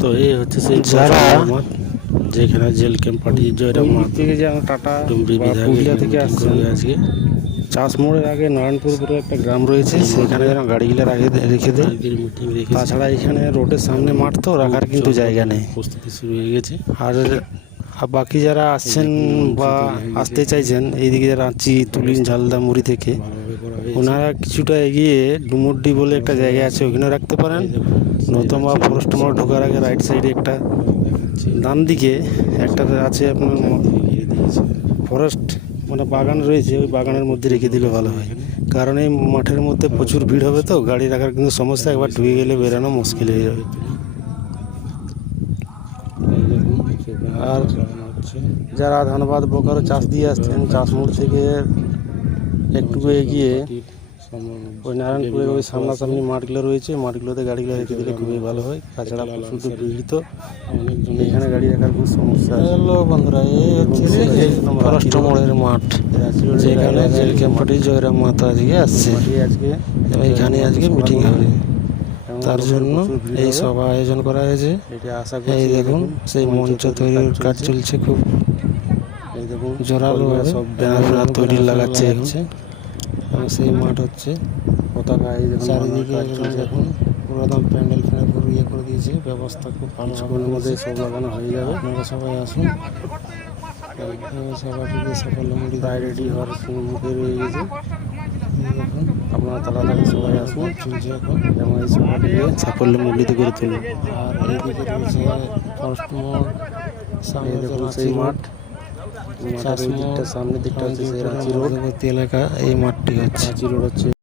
তো এই হচ্ছে সেই যারা মাঠ যেখানে জেল ক্যাম্প পাঠিয়ে জয়রাম মাঠ থেকে যে টাটা ডুমরি বা বিধায়ক পুরুলিয়া থেকে মিটিং আসছেন, করবে আজকে। চাষ মোড়ের আগে নারায়ণপুর বলে একটা গ্রাম রয়েছে, সেখানে যেন গাড়িগুলো রেখে দেয়। আজকের মিটিং রেখেছে। তাছাড়া এখানে রোডের সামনে মাঠ তো রাখার কিন্তু জায়গা নেই। প্রস্তুতি শুরু হয়ে গেছে। আর বাকি যারা আসছেন বা আসতে চাইছেন এইদিকে, রাঁচি, তুলিন, ঝালদা, মুড়ি থেকে, ভালোভাবে করা হয়েছে। ওনারা কিছুটা এগিয়ে ডুমুরডি বলে একটা জায়গা আছে, ওখানে রাখতে পারেন। নতুবা ফরেস্ট মোড় ঢোকার আগে রাইট সাইডে একটা, ডান দিকে একটা আছে আপনার ফরেস্ট মানে বাগান রয়েছে, ওই বাগানের মধ্যে রেখে দিলে ভালো হয়। কারণ এই মাঠের মধ্যে প্রচুর ভিড় হবে, তো গাড়ি রাখার কিন্তু সমস্যা, একবার ঢুকে গেলে বেরানো মুশকিল হয়ে যাবে। আর যারা ধানবাদ, বোকারো চাষ দিয়ে আসছেন, চাষ মোড় থেকে একটু এগিয়ে ওই নারায়ণপুরের ওই সামনাসামনি মাঠগুলো রয়েছে, মাঠগুলোতে গাড়িগুলো রেখে দিলে খুবই ভালো হয়। তাছাড়া শুধু ভিড় তো এখানে গাড়ি রাখার খুব সমস্যা। হ্যালো বন্ধুরা, এই হচ্ছে ফরেস্ট মোড়ের মাঠ, যেখানে জেল ক্যাম্পটি জয়রাম মাতা আজকে আসছে। এখানে আজকে মিটিং হবে, তার জন্য এই সভা আয়োজন করা হয়েছে। এই দেখুন সেই মঞ্চ তৈরির কাজ চলছে, খুব জোরালো সব ব্যানার তৈরি লাগাচ্ছে হচ্ছে। এবং সেই মাঠ হচ্ছে পতাকা, এই দেখুন চারিদিকে দেখুন পুরো একদম প্যান্ডেল পুরো ইয়ে করে দিয়েছে, ব্যবস্থা খুব ভালো। সকলের মধ্যে সব লাগানো হয়ে যাবে, আপনারা সবাই আসুন। সবাইকে সাফল্যমণ্ডিত রেডি হওয়ার মুখে রয়ে গেছে। দেখুন আপনারা তাড়াতাড়ি সবাই আসুন, চলছে এখন, এবং এই সবাইকে সাফল্যমণ্ডিত করে তুলুন। আর এইদিকে রয়েছে ফরেস্ট মোড়, সামনে দেখুন সেই মাঠ, সামনের দিকটা হচ্ছে সেই রাঁচি রোড এলাকা। এই মাঠটি হচ্ছে রাঁচি রোড হচ্ছে।